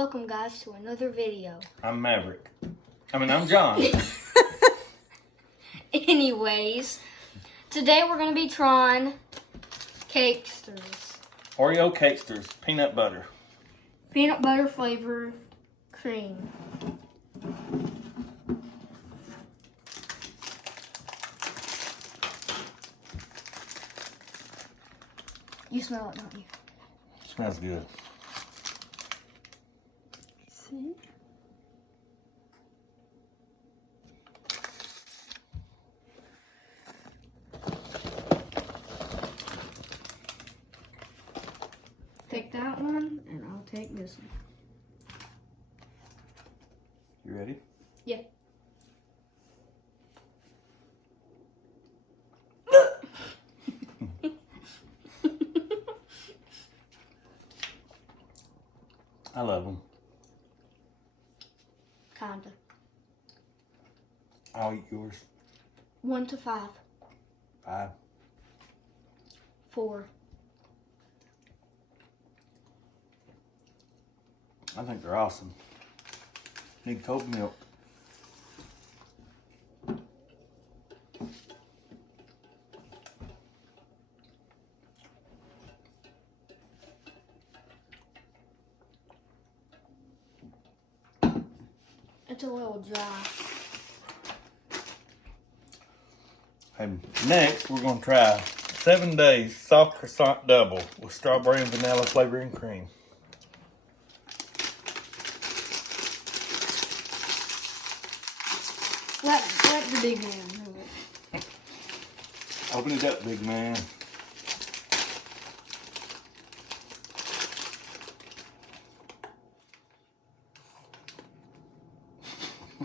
Welcome guys to another video. I'm Maverick. I'm John. Anyways, today we're going to be trying Cakesters. Oreo Cakesters, peanut butter. Peanut butter flavored cream. You smell it, don't you? Smells good. See? Take that one, and I'll take this one. You ready? Yeah. I love them. Kinda. I'll eat yours. 1 to 5. 5. 4. I think they're awesome. Need cold milk. It's a little dry. And next, we're going to try 7 Days Soft Croissant Double with strawberry and vanilla flavor and cream. Let the big man do it. Open it up, big man.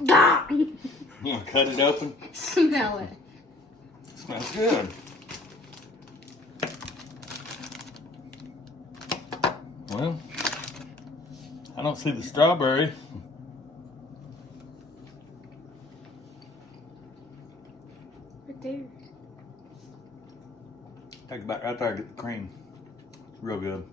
Ah! You want to cut it open? Smell it. Smells good. Well, I don't see the strawberry. Right there. Take it back right there, get the cream. Real good.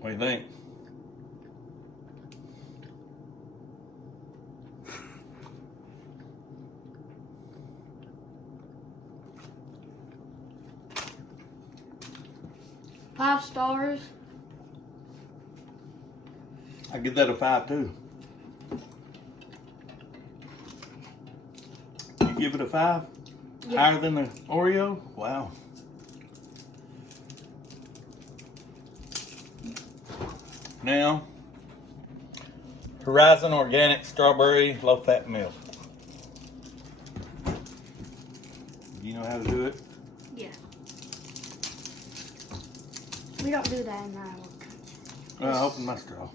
What do you think? Five stars. I give that a 5 too. You give it a 5? Yeah. Higher than the Oreo? Wow. Now, Horizon Organic Strawberry Low Fat Milk. You know how to do it? Yeah. We don't do that in Iowa. Open my straw.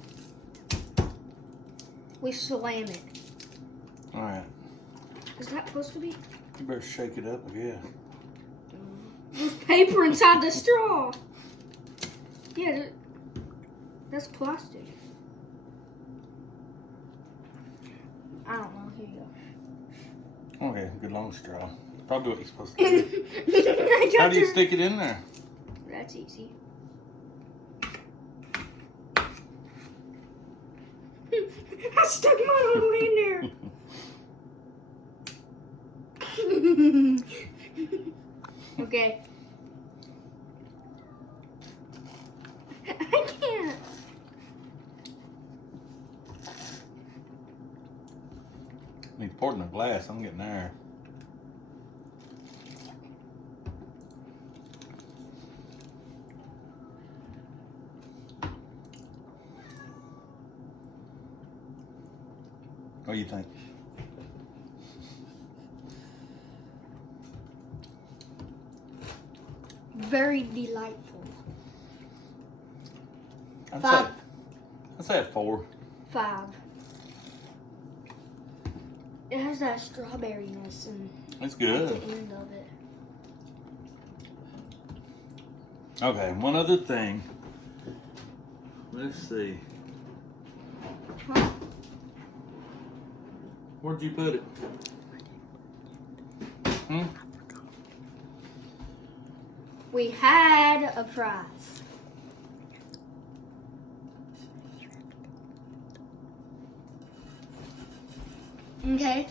We slam it. Alright. Is that supposed to be? You better shake it up, I guess. There's paper inside the straw. Yeah, that's plastic. I don't know. Here you go. Okay, good long straw. Probably what you're supposed to do. How do you stick it in there? That's easy. I stuck mine all the way in there. Okay. I can't. Need to pour it in a glass. I'm getting there. What do you think? Very delightful. I'd 5. say a 4. 5. It has that strawberryness and It's at good. the end of it. Okay, one other thing. Let's see. Huh? Where'd you put it? Hmm? We had a prize. Okay.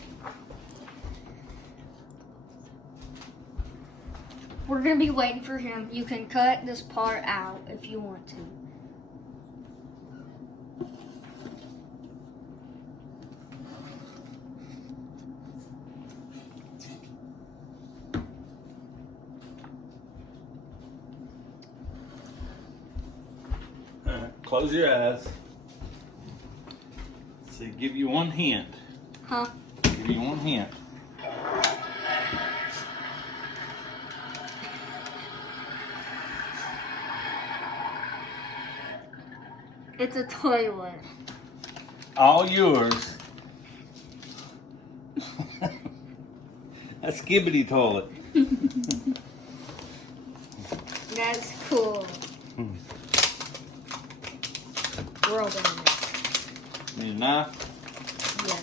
We're gonna be waiting for him. You can cut this part out if you want to. Close your eyes. See, give you one hint. Huh? Give you one hint. It's a toilet. All yours. A skibbity toilet. That's cool. We're opening it. Need a knife? Yeah.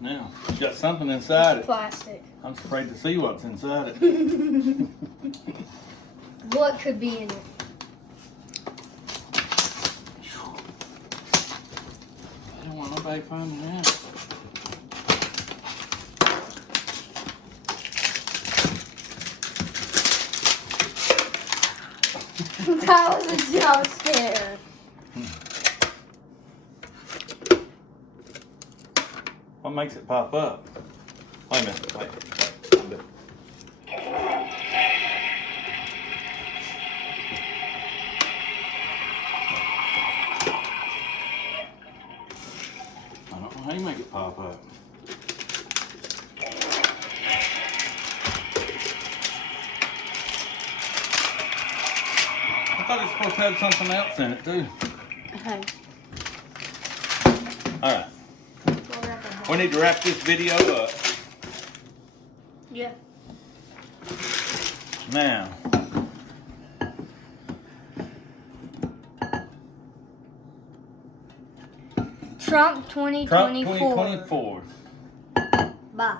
Now, you got something inside it. Plastic. I'm afraid to see what's inside it. What could be in it? I don't want nobody finding that. That was a jump scare. What makes it pop up? Wait a minute. Wait. I don't know how you make it pop up. I thought it was supposed to have something else in it too. Okay. Alright. We need to wrap this video up. Yeah. Now. Trump 2024. Trump 2024. Bye.